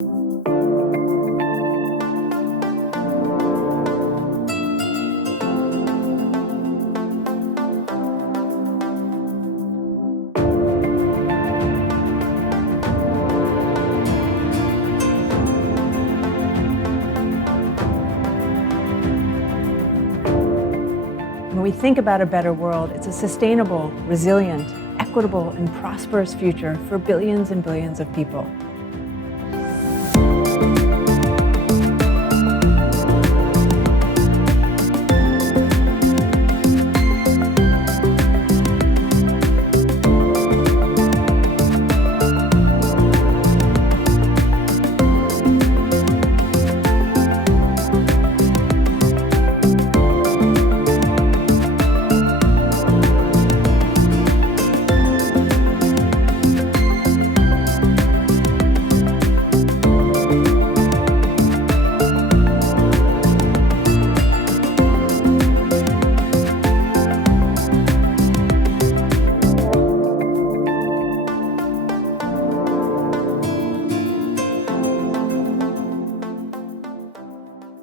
When we think about a better world, it's a sustainable, resilient, equitable, and prosperous future for billions and billions of people.